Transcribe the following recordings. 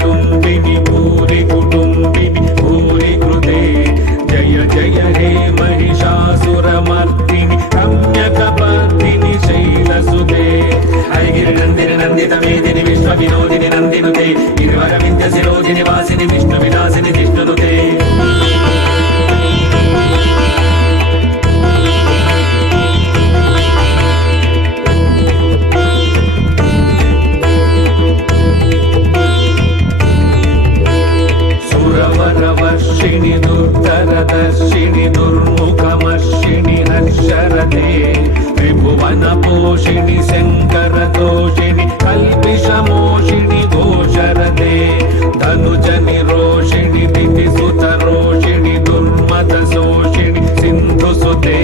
कुटुम्बिनि भूरि कुटुम्बिनि भूरि कृते जय जय हे महिषासुरमर्दिनि रम्यकपर्दिनि शैलसुते हरिगिरिनन्दिनि नन्दितमेदिनि विश्वविनोदिनि नन्दिनुते गिरिवरविन्द्यशिरोदिनि वासिनि विष्णुविलासिनि जिष्णुनुते सुरवरवर्षिणि दुर्धरदर्शिनि दुर्मुखमर्षिणि हर्षरते त्रिभुवनपोषिणि शङ्करतोषिणि कल्पिषमोषिणि घोषरते धनुजनिरोषिणि दितिसुतरोषिणि दुर्मदशोषिणि सिन्धुसुते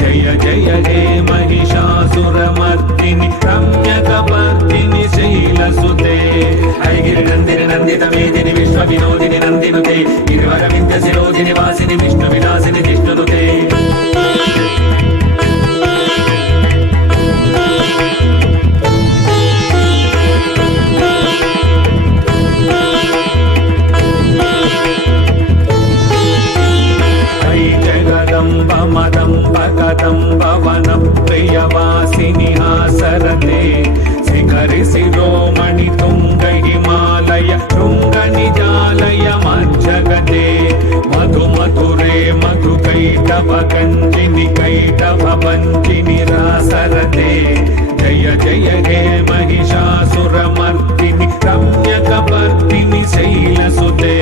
जय जय हे महिषासुरमर्दिनि रम्यकपर्दिनि शैलसुते हरिगिरिनन्दिनि नन्दितमेदिनि विश्वविनोदिनि नन्दिनुते गिरिवरविन्द्यशिरोदिनि वासिनि विष्णुविलासिनि जिष्णुनुते मदम्बकदम्ब वनप्रियवासिनि हासरते शिखरि शिरोमणि तुङ्ग हिमालय शृङ्गनिजालय मज्जगते मधु मधुरे मधु कैटभ कञ्चिनि कैटभ वञ्चिनि रासरते जय जय हे महिषासुरमर्दिनि रम्यकपर्दिनि शैलसुते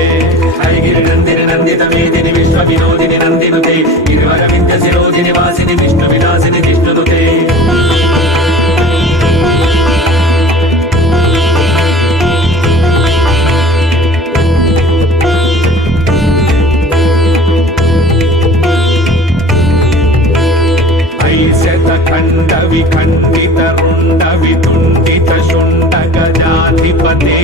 हरिगिरिनन्दिनि नन्दितमेदिनि विश्वविनोदिनि नन्दिनुते गिरिवरविन्द्यशिरोदिनि वासिनि विष्णुविलासिनि जिष्णुनुते खण्ड विखण्डित रुण्ड वितुण्डित शुण्ड गजाधिपते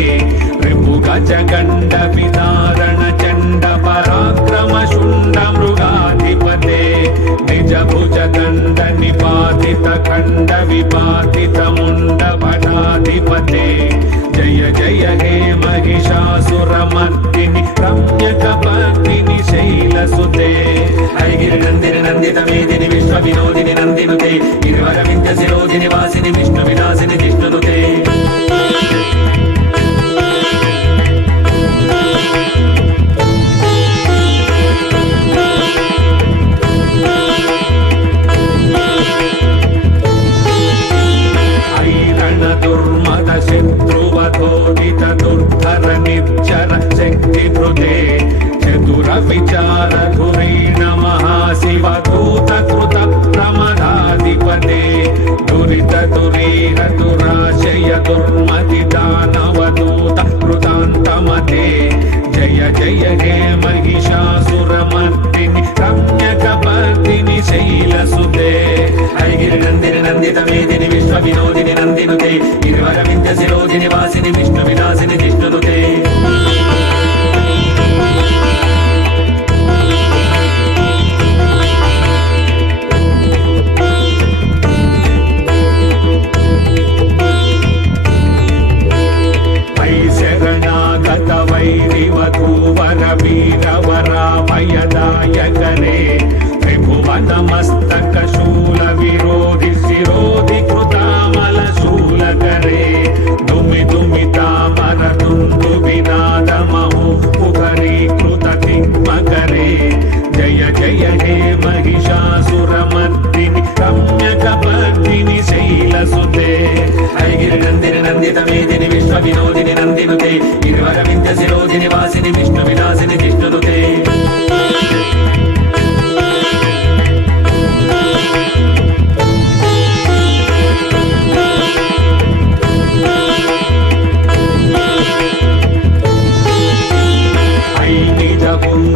रिपुगज गण्ड विदारण चण्ड पराक्रम शुण्ड मृगाधिपते निज भुज दण्ड निपातित खण्ड विपातित मुण्ड भटाधिपते जय जय हे महिषासुरमर्दिनि रम्यकपर्दिनि शैलसुते हरिगिरिनन्दिनि नन्दितमेदिनि विश्वविनोदिनि नन्दिनुते गिरिवरविन्द्यशिरोदिनि वासिनि विष्णुविलासिनि जिष्णुनुते दुर्मद शत्रुवधोदित दुर्धर निर्जर शक्तिभृते चतुर विचार धुरीण महाशिवदूत कृत प्रमदाधिपते दुरित दुरीर दुराशय दुर्मति दानवदूत कृतान्तमते जय जय हे महिषासुरमर्दिनि रम्यकपर्दिनि शैलसुते हरिगिरिनन्दिनि नन्दितमेदिनि विश्वविनोदिनि नन्दिनुते गिरिवरविन्द्यशिरोदिनि वासिनि विष्णुविलासिनि जिष्णुनुते शरणागत वैरिवधूवर वीरवराभयदायकरे त्रिभुवनमस्तक शूल विरोधि शिरोधि कृतामल शूलकरे दुमि दुमितामर दुन्दु विनाद महु मुखरीकृत तिग्मकरे जय जय हे महिषासुरमर्दिनि रम्यकपर्दिनि शैलसुते हरिगिरिनन्दिनि नन्दितमेदिनि विश्वविनोदिनि नन्दिनुते गिरिवरविन्द्यशिरोदिनि वासिनि विष्णुविलासिनि जिष्णुनुते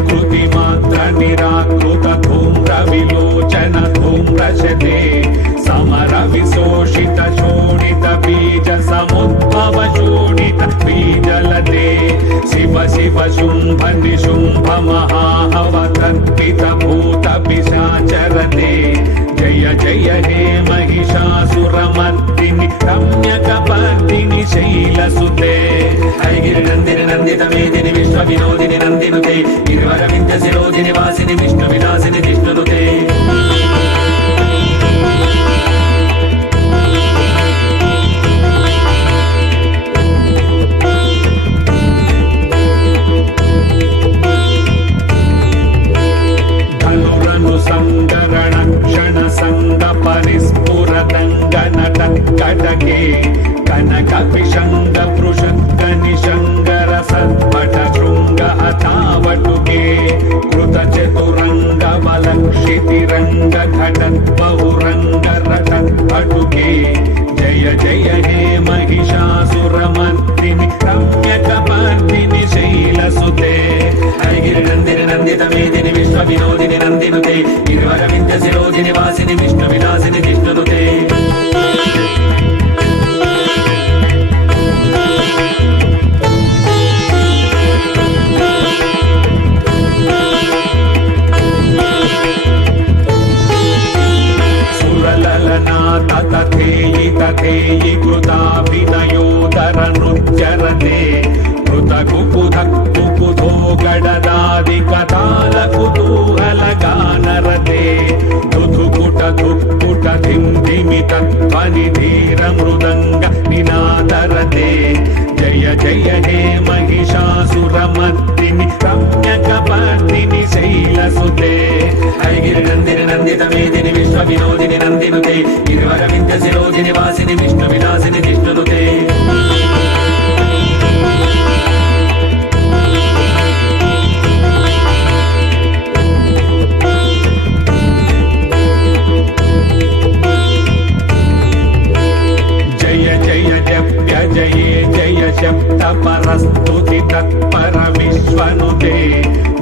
कृतिमात्र निराकृत धूम्र विलोचन धूम्रशते समर विशोषित शोणित बीज समुद्भव शोणित बीजलते शिव शिव शुंभ निशुंभ महाहवतर्पित भूत पिशाचरते जय जय हे महिषासुरमर्दिनि रम्यकपर्दिनि शैलसुते हरिगिरिनन्दिनि నందిత మేదిని విశ్వ వినోదిని నందినుతే గిరివరవింద శిరోధిని వాసిని విష్ణు విలాసిని జిష్ణునుతే కటకే కనక విషంగ పృషంగ నిషంగర సత్పట శృంగ హతావటుకే కృత చతురంగ బలక్షితి రంగ ఘటత్ బహురంగ రథత్ పటుకే జయ జయ హే మహిషాసురమర్దిని రమ్యకపర్దిని శైలసుతే హరిగిరి నందిని నందిత మేదిని విశ్వ వినోదిని నందినుతే గిరివరవింద శిరోధిని వాసిని విష్ణు విలాసిని జిష్ణునుతే తథేయి కృతాభినయోదర నృత్యరతే కృత కుకుధక్ కుకుధో గడదాది కథాల కుతూహల గానరతే దుధుకుట దుక్కుట ధిం ధిమిత ధ్వని ధీర మృదంగ నినాదరతే జయ జయ హే మహిషాసురమర్దిని రమ్యకపర్దిని శైలసుతే హరిగిరి నందిని నందిత మేదిని విశ్వ వినోదిని నందినుతే గిరివరవింద శిరోధిని వాసిని విష్ణు విలాసిని జిష్ణునుతే శబ్ద పరస్తుతి తత్పర విశ్వనుతే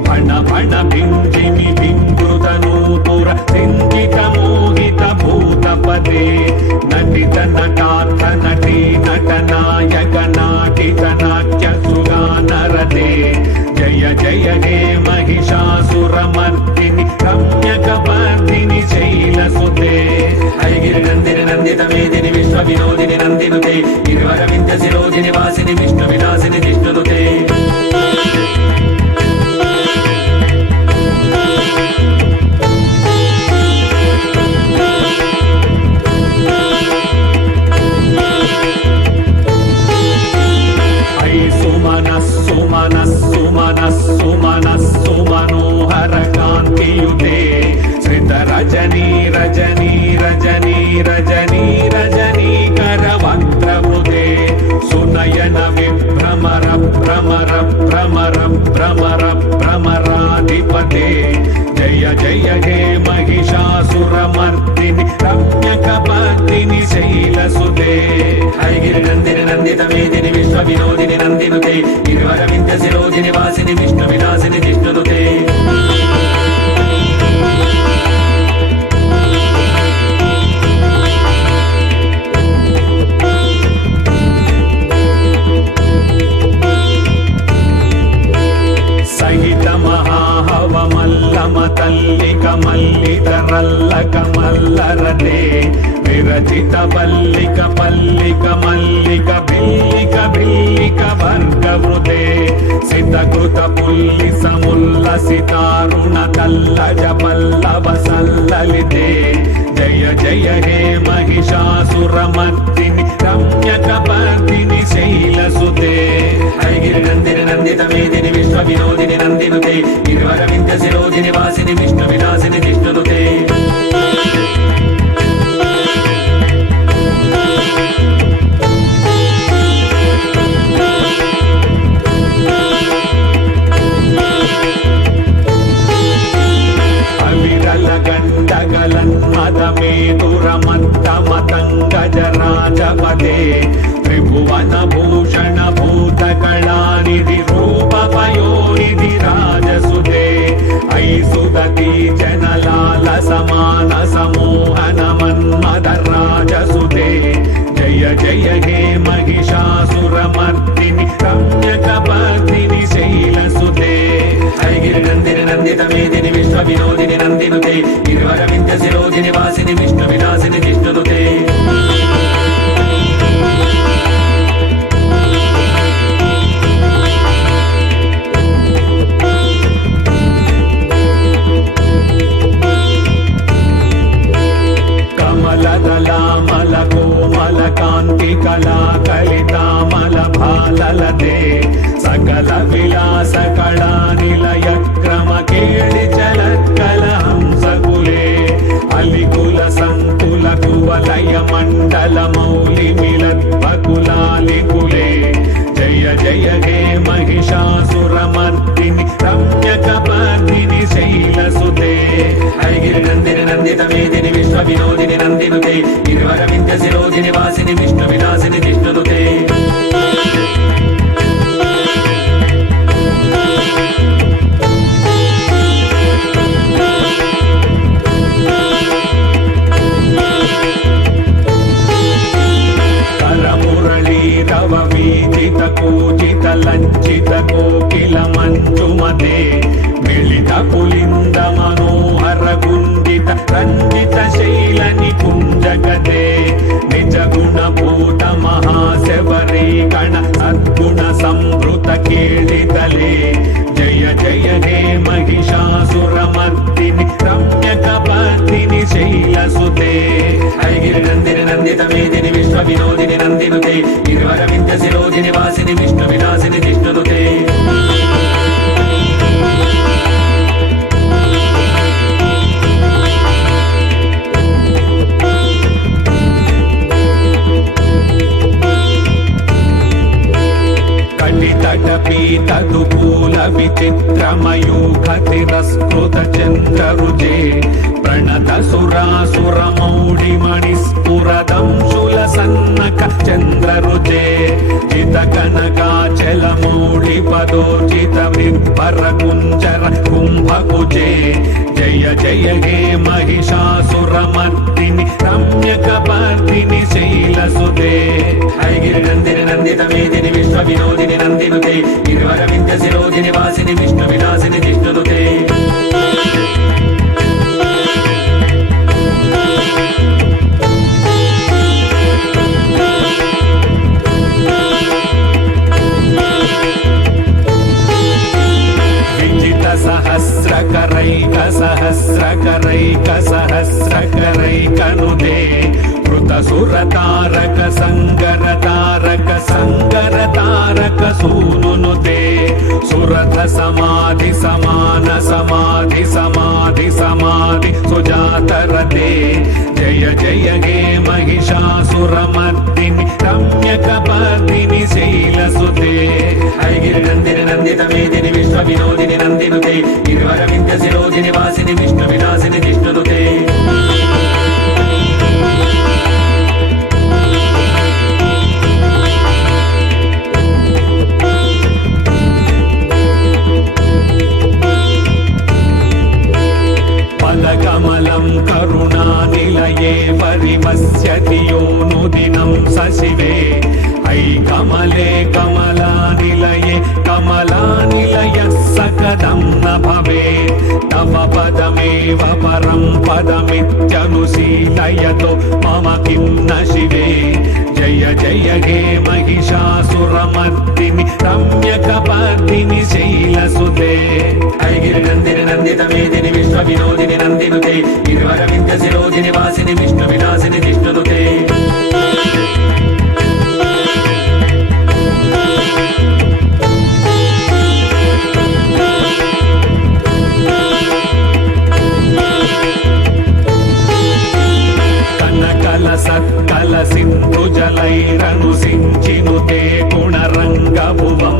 భణ భణ భింజిమి భింకృత నూపుర సింజిత మోహిత భూతపదే నటిత నటార్థ నటీ నట నాయక నాటిత నాట్య సుగానరతే జయ జయ హే మహిషాసురమర్దిని రమ్యకపర్దిని శైలసుతే హరిగిరి నందిని నందిత మేదిని విశ్వ వినోదిని నందినుతే గిరివరవింద శిరోధిని వాసిని విష్ణు విలాసిని జిష్ణునుతే సుమనస్సు మనోహర కాంతియుతే శ్రిత రజనీ రజనీ రజనీ రజనీ రజనీ కరవక్రమృతే సునయన విభ్రమర భ్రమర భ్రమర భ్రమర భ్రమరాధిపతే జయ జయ హే మహిషాసురమర్దిని రమ్యకపర్దిని శైలసుతే హరిగిరి నందిని నందిత మేదిని విశ్వ వినోదిని నందినుతే గిరివరవింద శిరోధిని వాసిని విష్ణు విలాసిని జిష్ణునుతే సహిత మహాహవ మల్లమ తల్లిక మల్లిధరల్లక మల్లరతే విరచిత పల్లిక పల్లిక మల్లిక బిల్లిక బిల్లిక వర్గవృతే సితకృత పుల్లి సముల్లసితారుణ కల్లజ పల్లవ సల్లలితే జయ జయ హే మహిషాసురమర్దిని రమ్యకపర్దిని శైలసుతే హరిగిరి నందిని నందిత మేదిని విశ్వ వినోదిని నందినుతే గిరివరవింద శిరోధిని వాసిని విష్ణు విలాసిని జిష్ణునుతే మదమేదురమత్తమతంగజరాజపదే త్రిభువన భూషణ భూతకళానిధి రూపపయోనిధి రాజసుదే ఐసుదతి జనలాల సమాన యుగల విలాస కళా నిలయ క్రమ కేళి చలత్కల హంసకులే అలికుల సంకుల కువలయ మండల మౌలి మిలద్భకులాలికులే జయ జయ హే మహిషాసురమర్దిని రమ్యకపర్దిని శైలసుతే హరిగిరి నందిని నందిత మేదిని విశ్వ వినోదిని నందినుతే గిరివర వింధ్య శిరోధిని వాసిని విష్ణు విలాసిని జిష్ణునుతే కూజిత లంచిత కోకిల మంజుమతే మిళిత పులింద మనోహర గుండిత రంజిత శైల నికుంజగతే నిజ గుణ భూత మహాశబరి గణ సద్గుణ సంవృత కేళితలే జయ జయ హే మహిషాసురమర్దిని రమ్యకపర్దిని శైలసుతే హరిగిరి నందిని నందిత మేదిని విశ్వ వినోదిని నందినుతే గిరివర వింధ్య శిరోధిని వాసిని విష్ణు విలాసిని జిష్ణునుతే తటపీతదు పూల విచిత్రమయూఖతిరస్కృత చంద్రరుజే ప్రణత సురాసుర మౌళి మణిస్ఫురదంశుల సన్నక చంద్రరుజే జిత కనకాచల మౌళి పదోర్జిత విర్భర కుంజర కుంభకుజే జయ జయ హే మహిషాసురమర్దిని రమ్యకపర్దిని శైలసుతే హరిగిరి నందిని నందిత మేదిని విశ్వ వినోదిని నందినుతే గిరివర వింధ్య శిరోధిని వాసిని విష్ణు విలాసిని జిష్ణునుతే సహస్రకరైక సహస్రకరైక సహస్రకరైకనుదే కృత సురతారక సంగర తారక సంగర తారక సూనునుతే సురథ సమాధి సమాన సమాధి సమాధి సమాధి సుజాతరతే జయ జయ హే మహిషాసురమర్దిని రమ్యకపర్దిని శైలసుతే హరిగిరి నందిని నందిత మేదిని విశ్వ వినోదిని నందినుతే గిరివర వింధ్య శిరోధిని వాసిని విష్ణు విలాసిని జిష్ణునుతే పదకమలం కరుణానిలయే పరివస్యతి యోనుదినం సశివే ఐ కమలే కమలానిలయే కమలానిలయ సకదం న భవేత్ తవ పదమేవ పరం పదమిత్యనుశీలయతో మమ కిం న శివే జయ జయ హే మహిషాసురమర్దిని రమ్యకపర్దిని శైలసుతే హరిగిరి నందిని నందిత మేదిని విశ్వ వినోదిని నందినుతే గిరివర వింధ్య శిరోధిని వాసిని విష్ణు విలాసిని జిష్ణునుతే సత్కల సింధు జలైరను సించినుతే గుణరంగ భువం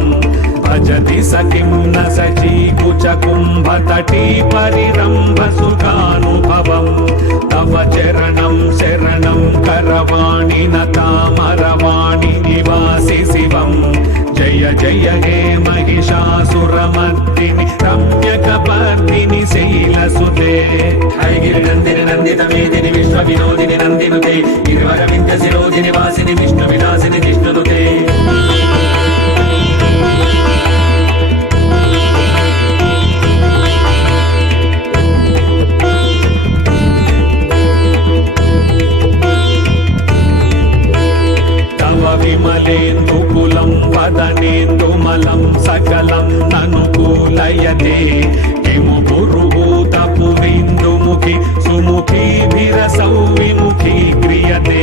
భజతి సఖిం న సచీ కుచ కుంభతటీ పరిరంభ సుఖానుభవం తవ చరణం శరణం కరవాణి న తామరవాణి నివాసి శివం జయ జయ హే మహిషాసురమర్దిని రమ్యకపర్దిని శైలసుతే హరిగిరి నందిని నందిత మేదిని విశ్వ వినోదిని నందినుతే గిరివర వింధ్య శిరోధిని వాసిని విష్ణు విలాసిని జిష్ణునుతే విమలేందుకులం వదనేందుమలం సకలం ననుకూలయతే కిము పురుహూతపు విందుముఖి సుముఖీభిరసౌ విముఖీ క్రియతే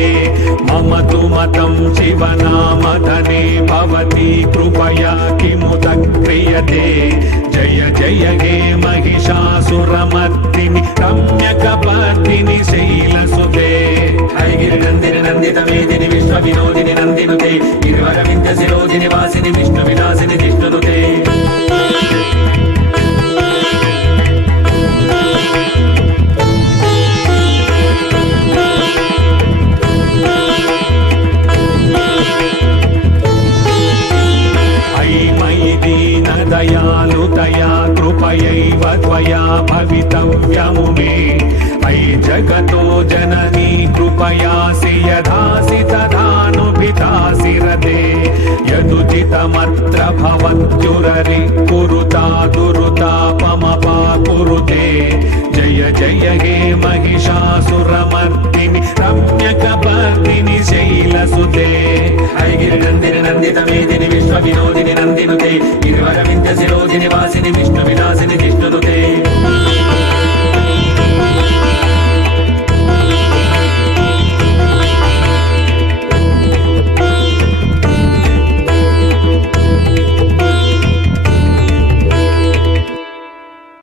మమ सुमतं शिवनामधने भवती कृपया किमुत क्रियते जय जय हे महिषासुरमर्दिनि रम्यकपर्दिनि शैलसुते हयगिरिनन्दिनि नन्दितमेदिनि विश्वविनोदिनि नन्दिनुते गिरिवरविन्द्यशिरोदिनि वासिनि विष्णुविलासिनि जिष्णुनुते दयालुतया कृपयैव त्वया भवितव्यमुमे अयि जगतो जननी कृपयासि यदासि तदानुभितासि रते यदुचितमत्र भवत्युररि कुरुता दुरुतापमपाकुरुते जय जय हे महिषासुरमर्दिनि रम्यकपर्दिनि शैलसुते हयगिरिनन्दिनि नन्दितमेदिनि विश्वविनोदिनि नन्दिनुते गिरिवरविन्द्यशिरोदिनि वासिनि विष्णुविलासिनि जिष्णुनुते